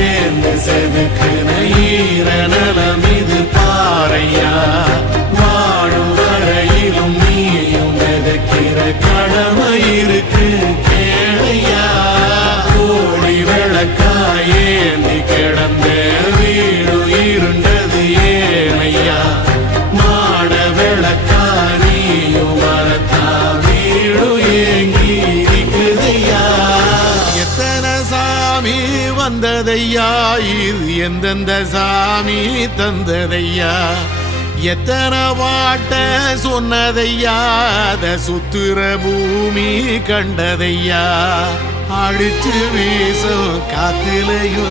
சேர்ந்து செதுக்குன ஈரநலம் இது பாறையா. வாழும் வரையிலும் நீயும் விதைக்கிற கடமை இருக்கு கேளையா. கோடி விளக்காயேந்தி கிடந்த வீடு இருண்டது ஏனையா. மாட விளக்கா நீயும் வரத்தா வீடு ஏங்கி இருக்குதையா. எத்தனை சாமி வந்ததையா, இது எந்தெந்த சாமி தந்ததையா. எத்தனை பாட்ட சொன்னதையா, அத சுத்துற பூமி கண்டதையா. அடிச்சு வீசும் காத்திலையும்